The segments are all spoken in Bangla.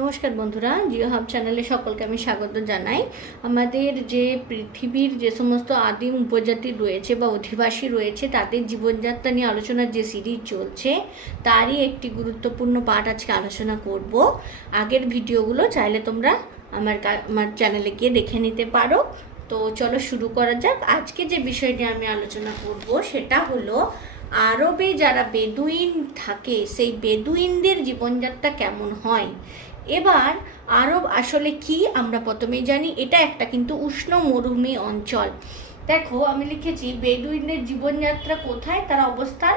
নমস্কার বন্ধুরা, জিও হাব চ্যানেলে সকলকে আমি স্বাগত জানাই। আমাদের যে পৃথিবীর যে সমস্ত আদিম উপজাতি রয়েছে বা অধিবাসী রয়েছে তাদের জীবনযাত্রা নিয়ে আলোচনার যে সিরিজ চলছে তারই একটি গুরুত্বপূর্ণ পার্ট আজকে আলোচনা করব। আগের ভিডিওগুলো চাইলে তোমরা আমার চ্যানেলে গিয়ে দেখে নিতে পারো। তো চলো শুরু করা যাক। আজকে যে বিষয়টি আমি আলোচনা করব সেটা হলো আরবে যারা বেদুইন থাকে সেই বেদুইনদের জীবনযাত্রা কেমন হয়। এবার আরব আসলে কি আমরা প্রথমেই জানি, এটা একটা কিন্তু উষ্ণ মরুভূমি অঞ্চল। দেখো আমি লিখেছি বেদুইনদের জীবনযাত্রা কোথায়, তার অবস্থান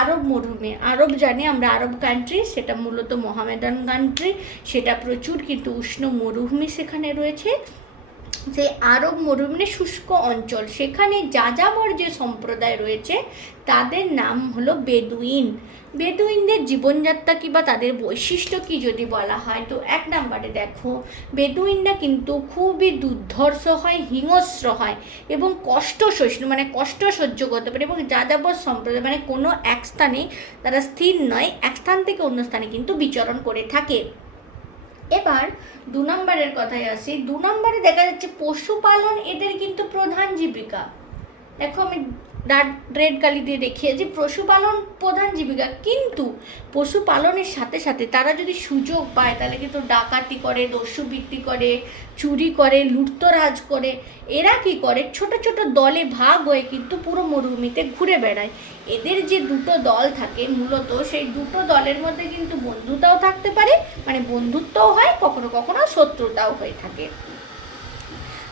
আরব মরুভূমি। আরব জানি আমরা আরব কান্ট্রি, সেটা মূলত মোহামেডান কান্ট্রি, সেটা প্রচুর কিন্তু উষ্ণ মরুভূমি সেখানে রয়েছে। যে আরব মরুভূমি শুষ্ক অঞ্চল, সেখানে যাযাবর যে সম্প্রদায় রয়েছে তাদের নাম হলো বেদুইন। বেদুইনদের জীবনযাত্রা কি বা তাদের বৈশিষ্ট্য কি যদি বলা হয়, তো এক নম্বরে দেখো বেদুইনরা কিন্তু খুবই দুর্ধর্ষ হয়, হিংস্র হয় এবং কষ্ট সহ্য করতে পারে। এবং যাযাবর সম্প্রদায় মানে কোনো এক স্থানে তারা স্থির নয়, এক স্থান থেকে অন্য স্থানে কিন্তু বিচরণ করে থাকে। এবার 2 নম্বরের কথায় আসি। 2 নম্বরে দেখা যাচ্ছে পশুপালন এদের কিন্তু প্রধান জীবিকা। দেখো আমি রেড কালি দিয়ে দেখিয়েছি পশুপালন প্রধান জীবিকা, কিন্তু পশুপালনের সাথে সাথে তারা যদি সুযোগ পায় তাহলে কিন্তু ডাকাতি করে, দস্যুবৃত্তি করে, চুরি করে, লুটতরাজ করে। এরা কি করে, ছোট ছোট দলে ভাগ হয়ে কিন্তু পুরো মরুভূমিতে ঘুরে বেড়ায়। এদের যে দুটো দল থাকে মূলত সেই দুটো দলের মধ্যে কিন্তু বন্ধুতাও থাকতে পারে, মানে বন্ধুত্বও হয়, কখনো কখনো শত্রুতাও হয়ে থাকে।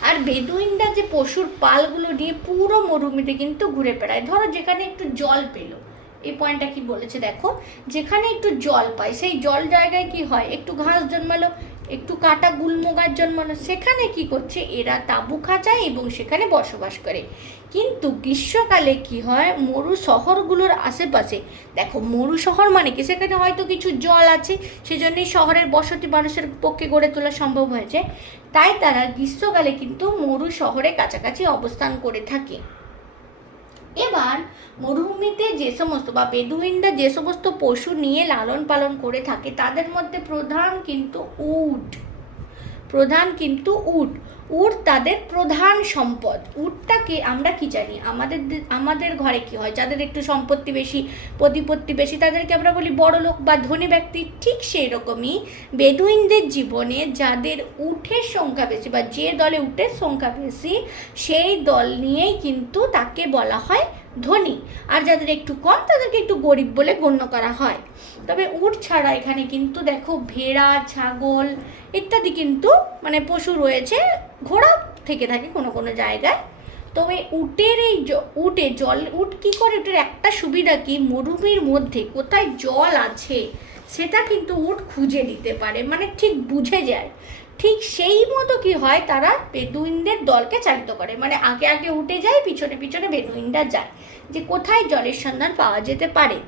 আর বেদুইনরা যে পশুর পালগুলো নিয়ে পুরো মরুভূমিতে কিন্তু ঘুরে বেড়ায়। ধরো যেখানে একটু জল পেলো, এই পয়েন্টটা কি বলেছে দেখো, যেখানে একটু জল পায় সেই জল জায়গায় কি হয়, একটু ঘাস জন্মালো, একটু কাটা গুল্ম গাছ জন্মালো, সেখানে কি করছে এরা তাঁবু খাঁচায় এবং সেখানে বসবাস করে। কিন্তু গ্রীষ্মকালে কি হয়, মরু শহরগুলোর আশেপাশে, দেখো মরু শহর মানে কি, সেখানে হয়তো কিছু জল আছে, সেজন্যই শহরের বসতি মানুষের পক্ষে গড়ে তোলা সম্ভব হয়েছে। তাই তারা গ্রীষ্মকালে কিন্তু মরু শহরে কাছাকাছি অবস্থান করে থাকে। এবার মরুভূমিতে যে সমস্ত বা বেদুইনরা যে সমস্ত পশু নিয়ে লালন পালন করে থাকে তাদের মধ্যে প্রধান কিন্তু উট। উট তাদের প্রধান সম্পদ। উটটাকে আমরা কি জানি, আমাদের ঘরে কি হয়, যাদের একটু সম্পত্তি বেশি, প্রতিপত্তি বেশি, তাদেরকে আমরা বলি বড় লোক বা ধনী ব্যক্তি। ঠিক সেই রকমই বেদুইনদের জীবনে যাদের উটের সংখ্যা বেশি বা যে দলে উটের সংখ্যা বেশি সেই দল নিয়েই কিন্তু তাকে বলা হয় ধনী। আর যাদের একটু কম তাদেরকে একটু গরিব বলে গণ্য করা হয়। তবে উট ছাড়া এখানে কিন্তু দেখো ভেড়া, ছাগল ইত্যাদি কিন্তু মানে পশু রয়েছে, ঘোড়া থেকে থাকে কোনো কোনো জায়গায়। তবে উটের এই উট কি করে, উটের একটা সুবিধা কি, মরুভূমির মধ্যে কোথায় জল আছে সেটা কিন্তু উট খুঁজে নিতে পারে, মানে ঠিক বুঝে যায়। ঠিক সেই মতো কি হয়, তারা বেদুইনদের দলকে চালিত করে, মানে আগে আগে উঠে যায়, পিছনে পিছনে বেদুইনরা যায় যে কোথায় জলের সন্ধান পাওয়া যেতে পারে।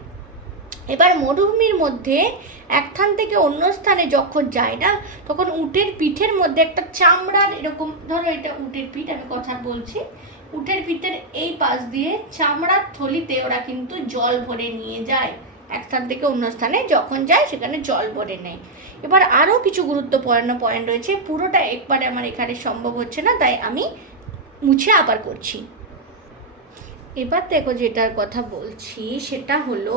এবার মরুভূমির মধ্যে এক স্থান থেকে অন্য স্থানে যখন যায় না, তখন উটের পিঠের মধ্যে একটা চামড়ার এরকম, ধরো এটা উটের পিঠ, আমি কথা বলছি, উটের পিঠের এই পাশ দিয়ে চামড়ার থলিতে ওরা কিন্তু জল ভরে নিয়ে যায়। এক স্থান থেকে অন্য স্থানে যখন যায় সেখানে জল ভরে নেয়। এবার আরও কিছু গুরুত্বপূর্ণ পয়েন্ট রয়েছে, পুরোটা একবারে আমার এখানে সম্ভব হচ্ছে না, তাই আমি মুছে আবার করছি। এবার দেখো যেটার কথা বলছি সেটা হলো,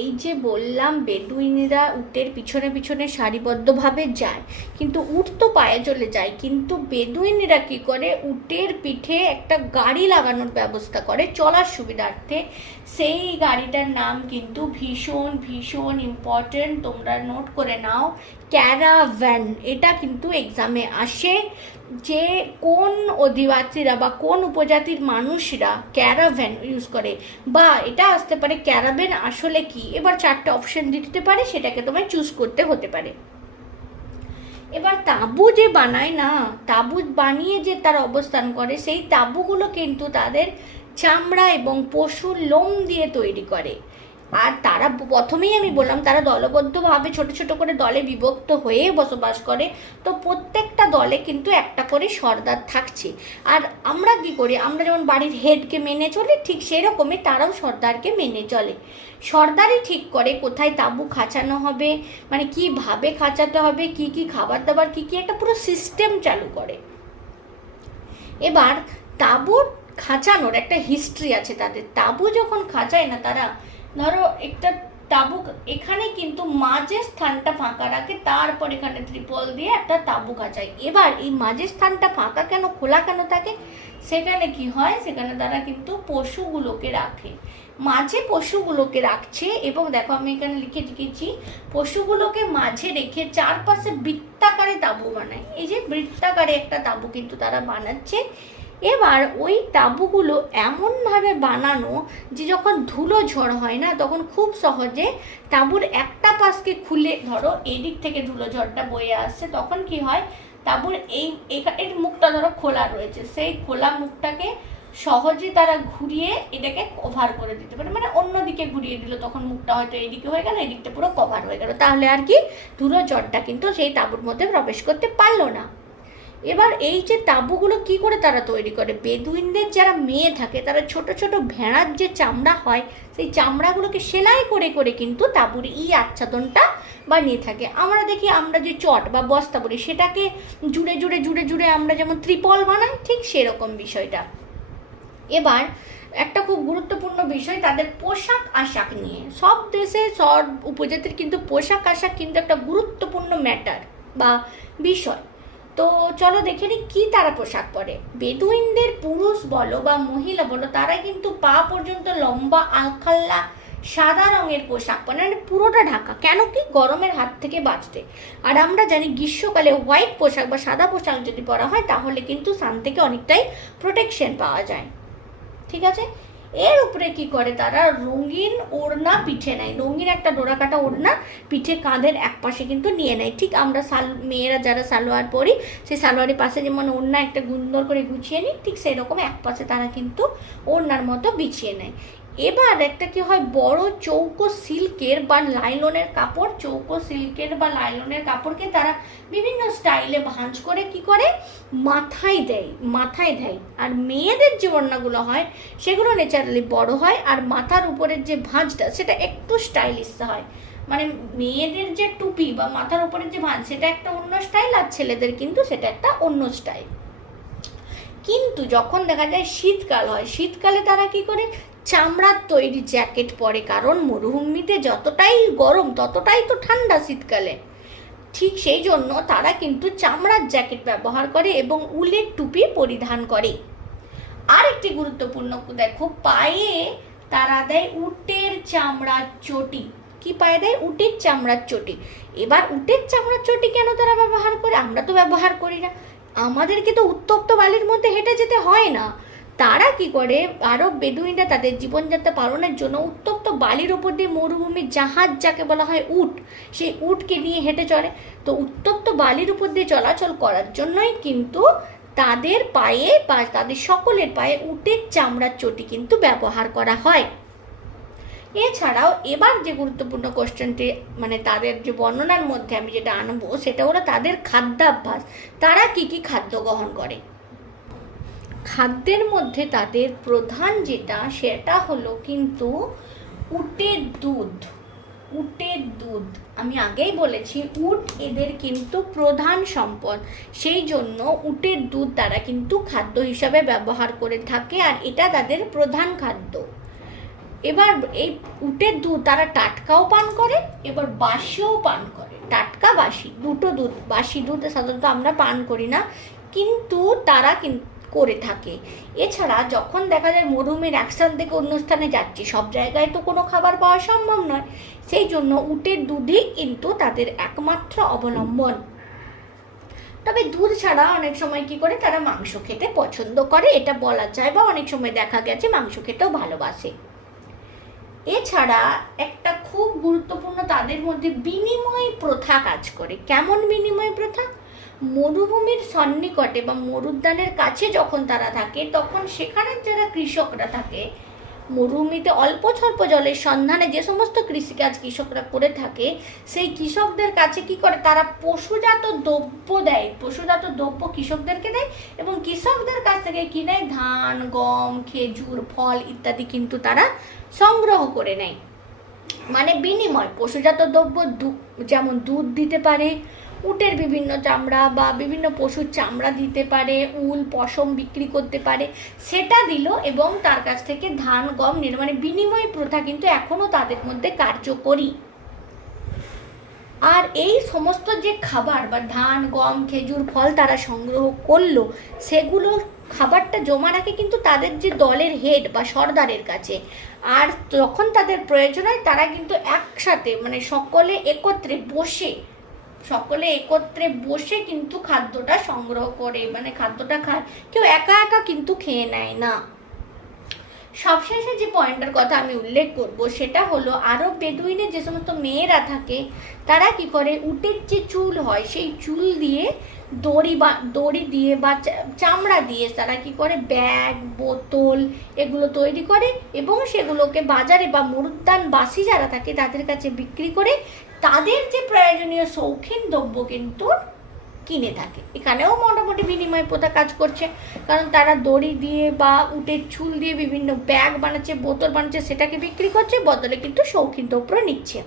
এই যে বললাম বেদুইনরা উটের পিছনে পিছনে সারিবদ্ধভাবে যায়, কিন্তু উট তো পায়ে চলে যায়, কিন্তু বেদুইনরা কি করে, উটের পিঠে একটা গাড়ি লাগানোর ব্যবস্থা করে চলার সুবিধার্থে। সেই গাড়িটার নাম কিন্তু ভীষণ ভীষণ ইম্পর্টেন্ট, তোমরা নোট করে নাও, ক্যারাভ্যান। এটা কিন্তু এক্সামে আসে যে কোন অধিবাসীরা বা কোন উপজাতির মানুষরা ক্যারাভ্যান ইউজ করে, বা এটা আসতে পারে ক্যারাভ্যান আসলে কি। এবার 4টে অপশন দিতে পারে, সেটাকে তোমায় চুজ করতে হতে পারে। এবার তাঁবু যে বানায় না, তাঁবু বানিয়ে যে তারা অবস্থান করে, সেই তাঁবুগুলো কিন্তু তাদের চামড়া এবং পশুর লোম দিয়ে তৈরি করে। আর তারা প্রথমেই আমি বললাম তারা দলবদ্ধভাবে ছোট ছোট করে দলে বিভক্ত হয়ে বসবাস করে। তো প্রত্যেকটা দলে কিন্তু একটা করে সর্দার থাকছে। আর আমরা কী করি, আমরা যেমন বাড়ির হেডকে মেনে চলি, ঠিক সেরকমই তারাও সর্দারকে মেনে চলে। সর্দারই ঠিক করে কোথায় তাঁবু খাঁচানো হবে, মানে কীভাবে খাঁচাতে হবে, কি কি খাবার দাবার, কি কি একটা পুরো সিস্টেম চালু করে। এবার তাঁবুর খাঁচানোর একটা হিস্ট্রি আছে তাদের। তাঁবু যখন খাঁচায় না তারা, ধরো একটা তাঁবু এখানে কিন্তু মাঝের স্থানটা ফাঁকা রাখে, তারপর এখানে ত্রিপল দিয়ে একটা তাঁবু খাঁচায়। এবার এই মাঝের স্থানটা ফাঁকা কেন, খোলা কেন থাকে, সেখানে কি হয়, সেখানে তারা কিন্তু পশুগুলোকে রাখে, মাঝে পশুগুলোকে রাখছে। এবং দেখো আমি এখানে লিখে রেখেছি, পশুগুলোকে মাঝে রেখে চারপাশে বৃত্তাকারে তাঁবু বানায়। এই যে বৃত্তাকারে একটা তাঁবু কিন্তু তারা বানাচ্ছে। এবার ওই তাঁবুগুলো এমনভাবে বানানো যে যখন ধুলো ঝড় হয় না, তখন খুব সহজে তাঁবুর একটা পাশকে খুলে, ধরো এদিক থেকে ধুলো ঝড়টা বয়ে আসছে, তখন কি হয়, তাঁবুর এর মুখটা ধরো খোলা রয়েছে, সেই খোলা মুখটাকে সহজে তারা ঘুরিয়ে এটাকে কভার করে দিতে পারে, মানে অন্যদিকে ঘুরিয়ে দিল, তখন মুখটা হয়তো এইদিকে হয়ে গেল, এদিকটা পুরো কভার হয়ে গেল, তাহলে আর কি ধুলো ঝড়টা কিন্তু সেই তাঁবুর মধ্যে প্রবেশ করতে পারলো না। এবার এই যে তাঁবুগুলো কি করে তারা তৈরি করে, বেদুইনদের যারা মেয়ে থাকে তারা ছোট ছোট ভেড়ার যে চামড়া হয়, সেই চামড়াগুলোকে সেলাই করে করে কিন্তু তাঁবুর এই আচ্ছাদনটা বানিয়ে থাকে। আমরা দেখি, আমরা যে চট বা বস্তা বলি, সেটাকে জুড়ে জুড়ে জুড়ে জুড়ে আমরা যেমন ত্রিপল বানাই, ঠিক সেরকম বিষয়টা। এবার একটা খুব গুরুত্বপূর্ণ বিষয় তাদের পোশাক আশাক নিয়ে। সব দেশে সব উপজাতির কিন্তু পোশাক আশাক কিন্তু একটা গুরুত্বপূর্ণ ম্যাটার বা বিষয়। তো চলো দেখে নিই কী তারা পোশাক পরে। বেদুইনদের পুরুষ বলো বা মহিলা বলো, তারা কিন্তু পা পর্যন্ত লম্বা আলখাল্লা সাদা রঙের পোশাক পরে, মানে পুরোটা ঢাকা। কেন কি, গরমের হাত থেকে বাঁচতে। আর আমরা জানি গ্রীষ্মকালে হোয়াইট পোশাক বা সাদা পোশাক যদি পরা হয়, তাহলে কিন্তু সান থেকে অনেকটাই প্রোটেকশন পাওয়া যায়। ঠিক আছে, এর উপরে কি করে তারা, রঙিন ওড়না পিঠে নেয়, রঙিন একটা ডোরা কাটা ওড়না পিঠে কাঁধের এক পাশে কিন্তু নিয়ে নেয়। ঠিক আমরা মেয়েরা যারা সালোয়ার পরি, সেই সালোয়ারের পাশে যেমন ওড়না একটা গুন্দর করে গুছিয়ে নিই, ঠিক সেই রকম এক পাশে তারা কিন্তু ওড়নার মতো বিছিয়ে নেয়। এবার একটা কি হয়, বড় চৌকো সিল্কের বা লাইলনের কাপড়, চৌকো সিল্কের বা লাইলনের কাপড়কে তারা বিভিন্ন স্টাইলে ভাঁজ করে কি করে মাথায় দেয়। আর মেয়েদের যে ওড়নাগুলো হয় সেগুলো ন্যাচারালি বড় হয়, আর মাথার উপরের যে ভাঁজটা সেটা একটু স্টাইলিশ হয়। মানে মেয়েদের যে টুপি বা মাথার উপরের যে ভাঁজ, সেটা একটা অন্য স্টাইল, আর ছেলেদের কিন্তু সেটা একটা অন্য স্টাইল। কিন্তু যখন দেখা যায় শীতকাল হয়, শীতকালে তারা কি করে, চামড়ার তৈরি জ্যাকেট পরে, কারণ মরুভূমিতে যতটাই গরম ততটাই তো ঠান্ডা শীতকালে। ঠিক সেই জন্য তারা কিন্তু চামড়ার জ্যাকেট ব্যবহার করে এবং উলের টুপি পরিধান করে। আর একটি গুরুত্বপূর্ণ দেখো, পায়ে তারা দেয় উটের চামড়ার চটি। কি পায়ে দেয়, উটের চামড়ার চটি। এবার উটের চামড়ার চটি কেন তারা ব্যবহার করে, আমরা তো ব্যবহার করি না, আমাদেরকে তো উত্তপ্ত বালির মধ্যে হেঁটে যেতে হয় না। তারা কি করে, আরব বেদুইনরা তাদের জীবনযাত্রা পালনের জন্য উত্তপ্ত বালির ওপর দিয়ে মরুভূমির জাহাজ যাকে বলা হয় উট, সেই উটকে নিয়ে হেঁটে চলে। তো উত্তপ্ত বালির উপর দিয়ে চলাচল করার জন্যই কিন্তু তাদের পায়ে বা তাদের সকলের পায়ে উটের চামড়ার চটি কিন্তু ব্যবহার করা হয়। এছাড়াও এবার যে গুরুত্বপূর্ণ কোশ্চেনটি, মানে তাদের যে বর্ণনার মধ্যে আমি যেটা আনবো, সেটা হলো তাদের খাদ্যাভ্যাস। তারা কি কি খাদ্য গ্রহণ করে। খাদ্যের মধ্যে তাদের প্রধান যেটা, সেটা হলো কিন্তু উটের দুধ। আমি আগেই বলেছি উট এদের কিন্তু প্রধান সম্পদ, সেই জন্য উটের দুধ তারা কিন্তু খাদ্য হিসাবে ব্যবহার করে থাকে, আর এটা তাদের প্রধান খাদ্য। এবার এই উটের দুধ তারা টাটকাও পান করে, এবার বাসিও পান করে। টাটকা বাসি দুটো দুধ, বাসি দুধ সাধারণত আমরা পান করি না, কিন্তু তারা কিন্তু করে থাকে। এছাড়া যখন দেখা যায় মরুভূমির এক স্থান থেকে অন্য স্থানে যাচ্ছি, সব জায়গায় তো কোনো খাবার পাওয়া সম্ভব নয়, সেই জন্য উটের দুধই কিন্তু তাদের একমাত্র অবলম্বন। তবে দুধ ছাড়া অনেক সময় কি করে, তারা মাংস খেতে পছন্দ করে, এটা বলা যায়, বা অনেক সময় দেখা গেছে মাংস খেতেও ভালোবাসে। এছাড়া একটা খুব গুরুত্বপূর্ণ তাদের মধ্যে বিনিময় প্রথা কাজ করে। কেমন বিনিময় প্রথা, মরুভূমির সন্নিকটে বা মরুদ্যানের কাছে যখন তারা থাকে, তখন সেখানের যারা কৃষকরা থাকে, মরুভূমিতে অল্প স্বল্প জলের সন্ধানে যে সমস্ত কৃষিকাজ কৃষকরা করে থাকে, সেই কৃষকদের কাছে কি করে, তারা পশুজাত দ্রব্য দেয়, পশুজাত দ্রব্য কৃষকদেরকে দেয় এবং কৃষকদের কাছ থেকে কি নেয়, ধান, গম, খেজুর, ফল ইত্যাদি কিন্তু তারা সংগ্রহ করে নেয়। মানে বিনিময়, পশুজাত দ্রব্য যেমন দুধ দিতে পারে, উটের বিভিন্ন চামড়া বা বিভিন্ন পশুর চামড়া দিতে পারে, উল পশম বিক্রি করতে পারে, সেটা দিল এবং তার কাছ থেকে ধান গম নিল। মানে বিনিময় প্রথা কিন্তু এখনো তাদের মধ্যে কার্যকরী। আর এই সমস্ত যে খাবার বা ধান গম খেজুর ফল তারা সংগ্রহ করলো, সেগুলো খাবারটা জমা রাখে কিন্তু তাদের যে দলের হেড বা সর্দারের কাছে। আর যখন তাদের প্রয়োজন হয় তারা কিন্তু একসাথে মানে সকলে একত্রে বসে কিন্তু খাদ্যটা সংগ্রহ করে, মানে খাদ্যটা খায়, কেউ একা একা কিন্তু খেয়ে নেয় না। সবশেষে যে পয়েন্টের কথা আমি উল্লেখ করব সেটা হলো, আরব বেদুইনে যে সমস্ত মেয়েরা থাকে তারা কি করে, উটের যে চুল হয় সেই চুল দিয়ে দড়ি দিয়ে বা চামড়া দিয়ে তারা কি করে, ব্যাগ বোতল এগুলো তৈরি করে এবং সেগুলোকে বাজারে বা মরুদ্যানবাসী যারা থাকে তাদের কাছে বিক্রি করে তাদের যে প্রয়োজনীয় শৌখিন দ্রব্য কিন্তু কিনে থাকে। এখানেও মোটামুটি বিনিময় প্রথা কাজ করছে, কারণ তারা দড়ি দিয়ে বা উটের চুল দিয়ে বিভিন্ন ব্যাগ বানাচ্ছে, বোতল বানাচ্ছে, সেটাকে বিক্রি করছে, বদলে কিন্তু শৌখিন দ্রব্য নিচ্ছে।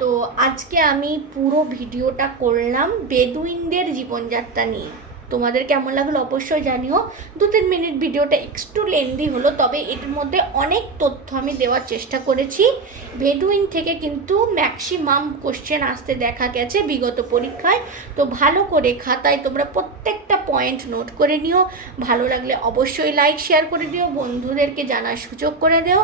তো আজকে আমি পুরো ভিডিওটা করলাম বেদুইনদের জীবনযাত্রা নিয়ে। তোমাদের কেমন লাগলো অবশ্যই জানিও। 2-3 মিনিট ভিডিওটা একটু লেন্দি হলো, তবে এর মধ্যে অনেক তথ্য আমি দেওয়ার চেষ্টা করেছি। বেদুইন থেকে কিন্তু ম্যাক্সিমাম কোশ্চেন আসতে দেখা গেছে বিগত পরীক্ষায়। তো ভালো করে খাতায় তোমরা প্রত্যেকটা পয়েন্ট নোট করে নিও। ভালো লাগলে অবশ্যই লাইক শেয়ার করে দিও, বন্ধুদেরকে জানার সুযোগ করে দিও।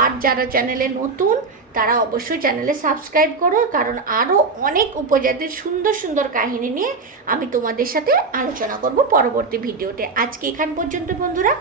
আর যারা চ্যানেলে নতুন তারা অবশ্যই চ্যানেলে সাবস্ক্রাইব করো, কারণ আরও অনেক উপজাতির সুন্দর সুন্দর কাহিনী নিয়ে আমি তোমাদের সাথে আলোচনা করব পরবর্তী ভিডিওতে। আজকে এখান পর্যন্ত বন্ধুরা।